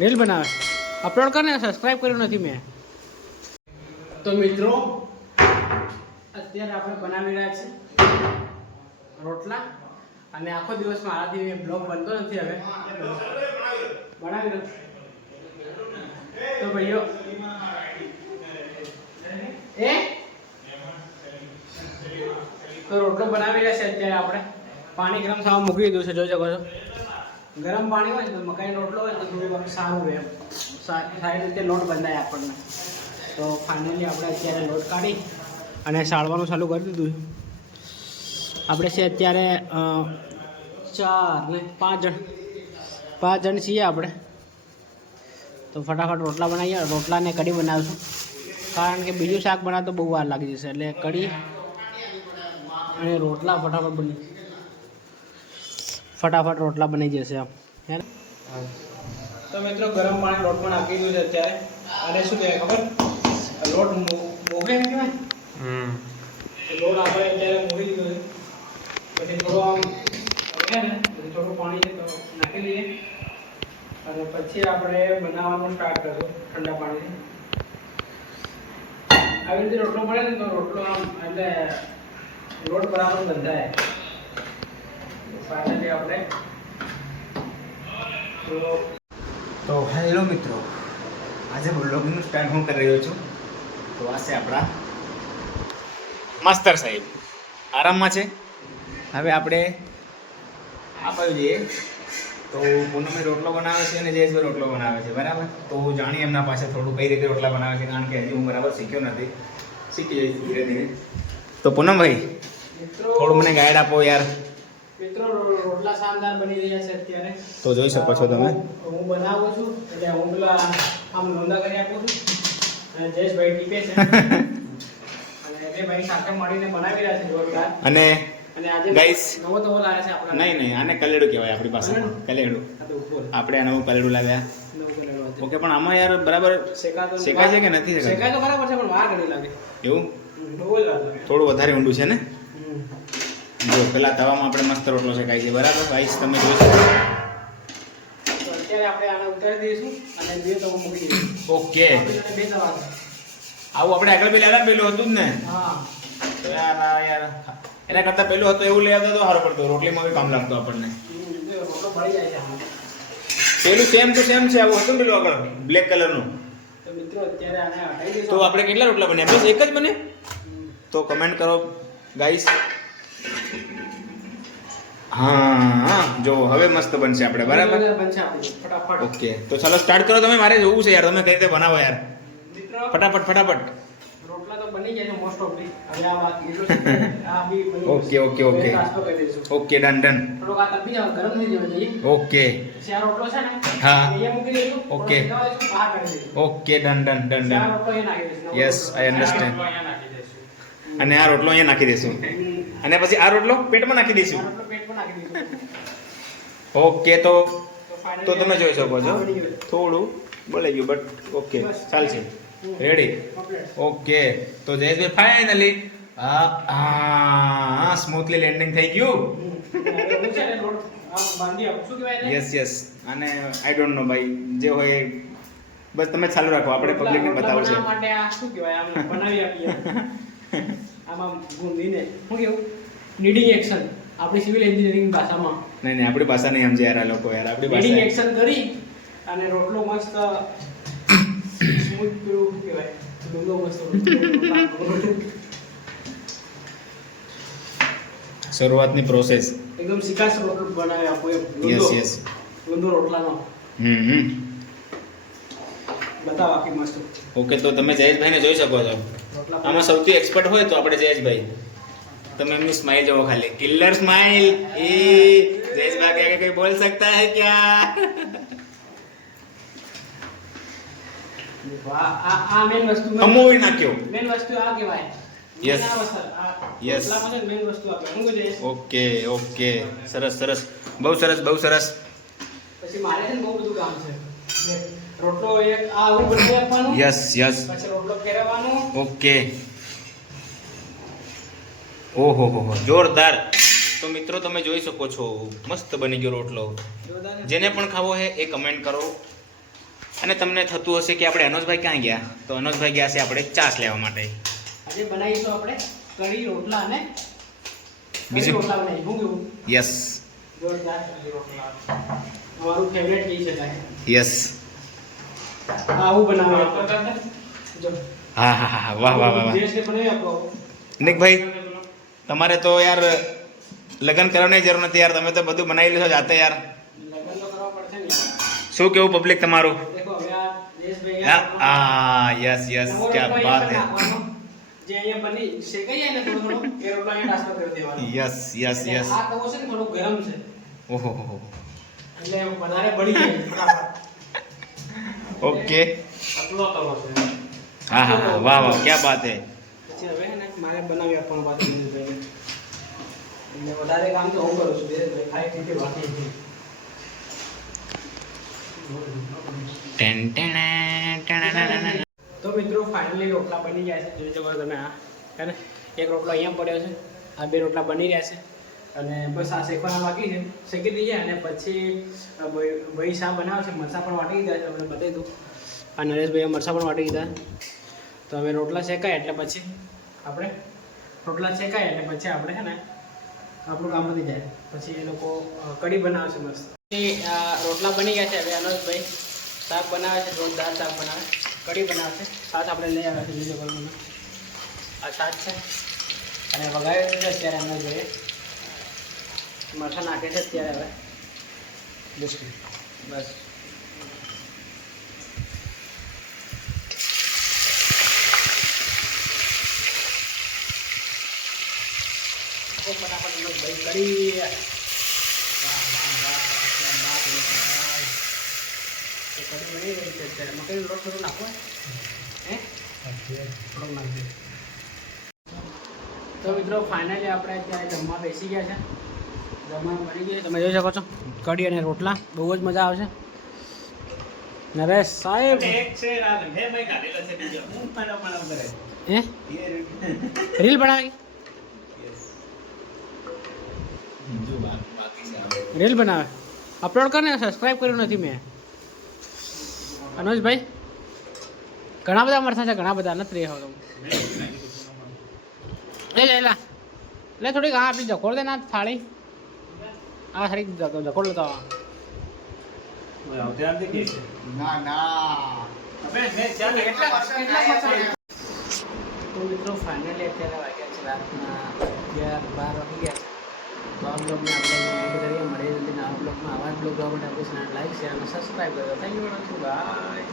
Reel બનાવે upload કરને subscribe કર્યું નથી મેં. તો મિત્રો અત્યારે આપણે બનાવી રહ્યા છે રોટલા અને આખો દિવસ મારાથી બ્લોગ બનતો નથી. હવે બનાવી રહ્યો તો ભાઈઓ તો રોટલો બનાવી રહ્યા છે. અત્યારે આપણે પાણી ગરમ થવા મૂકી દીધું છે. જોઈ શકો છો ગરમ પાણી હોય ને તો મકાઈનો રોટલો હોય તો થોડું સારું રહે, સારી રીતે લોટ બંધાય આપણને. તો ફાઇનલી આપણે અત્યારે લોટ કાઢી અને સાળવાનું ચાલુ કરી દીધું. આપણે છે અત્યારે 4 ને 5 જણ છીએ આપણે. તો ફટાફટ રોટલા બનાવીએ. રોટલાને કઢી બનાવીશું કારણ કે બીજું શાક બનાવતો બહુ વાર લાગી જશે. એટલે કઢી અને રોટલા ફટાફટ રોટલા બની જશે આમ. તો મિત્રો ગરમ પાણી લોટમાં નાખી દીધું છે અત્યારે. અને શું કહેવાય ખબર, લોટ મોગે એમ કહેવાય. લોટ આપણે અત્યારે મોગી દીધો છે. પછી થોડો આમ રહે ને પછી થોડું પાણી નાખી દઈએ અને પછી આપણે બનાવવાનું સ્ટાર્ટ કરીશું ઠંડા પાણીથી. આવી રીતે રોટલો મળે ને તો રોટલો આમ એટલે લોટ બરાબર બંધાય. ફાઇનલી આપણે તો હેલો મિત્રો, આજે બ્લોગિંગનું સ્ટાર્ટ હું કરી રહ્યો છું. તો આ છે આપણા માસ્તર સાહેબ આરામમાં છે. હવે આપણે આપ્યું જઈએ તો પૂનમે રોટલો બનાવે છે અને જયેશભાઈ રોટલો બનાવે છે, બરાબર. તો જાણીએ એમના પાસે થોડું કઈ રીતે રોટલા બનાવે છે, કારણ કે હજી હું બરાબર શીખ્યો નથી. શીખી જઈશ ધીરે ધીરે. તો પૂનમભાઈ થોડું મને ગાઈડ આપો યાર. મિત્રો રોટલા શાનદાર બની રહ્યા છે અત્યારે. તો જોઈ શકો છો તમે. હું બનાવું છું એટલે હું પેલા આમ લોંદા કરી આપું છું અને જયેશભાઈ ટીપે છે અને બે ભાઈ સાથે મળીને બનાવી રહ્યા છે જોરદાર. અને આજે ગાઈસ નવો તવો લાવ્યા છે આપણા. નહીં આને કલેડું કહેવાય આપણી પાસે. કલેડું આપણે આ નવું કલેડું લાવ્યા. ઓકે, પણ આમાં યાર બરાબર શેકાય છે કે નથી શેકાય? શેકાય તો બરાબર છે પણ વાર ઘણી લાગે. એવું બહુ જ વાર લાગે. થોડું વધારે ઊંડું છે ને. જો પેલા તવામાં આપણે મસ્ત રોટલો શેકાય છે, બરાબર. ગાઈસ તમે જોઈ શકો. તો અત્યારે આપણે આને ઉતારી દઈશું અને બે તવો મૂકી દઈશું. ઓકે, બે તવા છે. આવું આપણે આગળ પેલા આવ્યા પેલું હતું જ ને. હા, તો યાર એના કરતાં પેલું હતું એવું લઈ આવતો તો સારું પડતું. રોટલીમાં બી કામ લાગતું આપણને. રોટલો ભળી જાય છે આમાં. પેલું સેમ ટુ સેમ છે. આવું હતું ને પેલું આગળ બ્લેક કલરનું. તો મિત્રો અત્યારે આને હટાવી દઈશું. તો આપણે કેટલા રોટલા બન્યા? બસ એક જ બને? તો કમેન્ટ કરો ગાઈસ. હા જો હવે મસ્ત બનશે આપણે, બરાબર. બનશે આપણી ફટાફટ. ઓકે, તો ચાલો સ્ટાર્ટ કરો તમે. મારે જોવું છે યાર તમે કઈ રીતે બનાવો યાર. મિત્રો ફટાફટ રોટલા તો બની જાય છે મોસ્ટ ઓફ. હવે આ વાત એટલું છે આ બી બની ઓકે ટ્રાન્સફર કરી દઈશું. Okay done. થોડોક આ તપી જાવ, ગરમ થઈ જવા દઈએ. ઓકે પછી આ રોટલો છે ને હા. અહીંયા મૂકી દઈશું. ઓકે. થોડો શેકાવા દઈશું, બહાર કાઢી દઈશું. Okay done. આ રોટલો અહીંયા નાખી દઈશું. Yes, I understand. આ રોટલો અહીંયા નાખી દઈશું. અને આ રોટલો અહીંયા નાખી દઈશું અને પછી આ રોટલો પેટમાં નાખી આ દઈશું. રોટલો પેટમાં નાખી દઈશું. ઓકે, તો finally તો તમે જોઈ શકો છો આ બની ગયું. થોડું બોલાઈ ગયું બટ ઓકે ચાલશે. રેડી? Complete. ઓકે, તો જયેશભાઈ ફાઇનલી હા સ્મૂથલી લેન્ડિંગ થઈ ગયું. હવે હું છે ને લોટ આમ બાંધી આપું. શું કહેવાય એને? યસ અને આઈ ડોન્ટ નો ભાઈ, જે હોય એ બસ તમે ચાલુ રાખો. આપણે પબ્લિકને રોટલા બતાવશે. બનાવવા માટે આ શું કહેવાય આમ બનાવી આપીએ. આમાં ગુંદીને શું કેવું નીડિંગ એક્શન આપણી સિવિલ એન્જિનિયરિંગ ભાષામાં નહીં આપણી ભાષા નહીં સમજે યાર આ લોકો યાર. આપણી નીડિંગ ભાષા એક્શન કરી અને રોટલો મસ્ત સ્મૂથ પેલું શું કહેવાય ડુંગો મસ્ત શરૂઆતની પ્રોસેસ. એકદમ સિકાસ રોટલો બનાવી આપો એમ. યસ ગુંદો રોટલાનો બતાવો આખી મસ્ત. ઓકે, તો તમે જયેશભાઈને જોઈ શકો છો. રોટલા આમાં સૌથી એક્સપર્ટ હોય તો આપણે જયેશભાઈ. તમે એમની સ્માઈલ જોવો ખાલી, કિલર સ્માઈલ. એ જયેશભાઈ કે કઈ બોલ सकता है क्या? વાહ, આ મેન વસ્તુ અમોઈ નાખ્યો. મેન વસ્તુ આ કહેવાય. Yes. Yes. રોટલામાં છે ને મેન વસ્તુ આપણે શું કહીએ? ઓકે સરસ બહુ સરસ. પછી મારે છે ને બહુ બધું કામ છે. રોટલો એક આ હું બનાવી આપવાનું. યસ પછી રોટલો ફેરવવાનો. ઓકે. ઓહો જોરદાર. તો મિત્રો તમે જોઈ શકો છો મસ્ત બની ગયો રોટલો. જેને પણ ખાવો છે એ કમેન્ટ કરો. અને તમને થતું હશે કે આપણે અનોજભાઈ ક્યાં ગયા, તો અનોજભાઈ ગયા છે આપણે ચાસ લેવા માટે. આજે બનાવીશું આપણે કઢી રોટલા અને બીજું રોટલા બનાવીશું. યસ જોરદાર કઢી રોટલા મારું ફેવરેટ કહી શકાય. યસ આવું બનાવે જો. હા હા હા વાહ વાહ વાહ. જે છે બનાવી આપો નિકભાઈ તમારે તો યાર લગ્ન કરવાની જરૂર નથી યાર, તમે તો બધું બનાવી લેશો જાતે યાર. લગન તો કરવા પડશે ને યાર. શું કેવું પબ્લિક તમારું? દેખો હવે આ દેશભાઈ હા યસ યસ ક્યા બાત હે. જે અહીંયા બની શેકાઈ જાય ને થોડો થોડો એ રોટલો અહીંયા ટ્રાન્સફર કરી દેવાનો. Yes yes yes. આ તવો છે ને થોડો ગરમ છે ઓહો એટલે વધારે બળી જાય. ઓકે. આટલો તવો છે. હા હા હા વાહ વાહ ક્યા બાત હે. પછી હવે ને મારે બનાવી આપવાનું વાત દિનેશભાઈને. એટલે વધારે કામ તો હું કરું છું દિનેશભાઈ ખાલી ઠીકે બાકી છે. Ten ten ten. તો મિત્રો ફાઇનલી રોટલા બની ગયા છે. જોઈ શકો તમે આ હે ને એક રોટલો અહીંયા પડ્યો છે, આ બે રોટલા બની રહ્યા છે અને બસ આ શેકવાના બાકી છે. શેકી દઈએ અને પછી ભાઈ શાક બનાવે છે, મરચાં પણ વાટી દીધા છે તમને બતાવી દઉં. આ નરેશભાઈએ મરચાં પણ વાટી દીધા. તો હવે રોટલા શેકાય એટલે પછી આપણે છે ને આપણું કામ પતી જાય. પછી એ લોકો કઢી બનાવે છે મસ્ત. રોટલા બની ગયા છે. હવે અનોજભાઈ શાક બનાવે છે, જોરદાર શાક બનાવે, કઢી બનાવે છે. શાક આપણે લઈ આવ્યા છે બીજો કલરનો. આ શાક છે અને વઘારેલું છે અત્યારે અનોજભાઈએ. મરચાં નાખે છે અત્યારે હવે બસ. ફટાફટ અનોજભાઈ કઢી. કઢી બની રહી છે અત્યારે. મકાઈનો લોટ થોડું નાખો હે થોડુંક નાખજો. તો મિત્રો ફાઇનલી આપણે અત્યારે જમવા બેસી ગયા છે. જમવાનું બની ગયું તમે જોઈ શકો છો. કઢી અને રોટલા બહુ જ મજા આવશે. નરેશ સાહેબ હે રીલ બનાવી રીલ બનાવે અપલોડ કર ને. સબસ્ક્રાઈબ કર્યું નથી મેં. અનોજભાઈ ઘણા બધા મરસા છે, ઘણા બધા નથી રહેવા. લે થોડીક હા આપણી જકોડ દે ના થાળી. આ થાળી જકોડ લેતા તો મિત્રો ફાઇનલી અત્યારે વાગ્યા છે રાતના 11-12 વાગી ગયા છે. તો આ બ્લોગને આપણે એન્ડ કરીએ. મળીએ જલ્દી નવા બ્લોગમાં. આવા જ બ્લોગ જોવા માટે આપણી ચેનલ લાઈક શેર અને સબસ્ક્રાઈબ કરો. Thank you. બાય.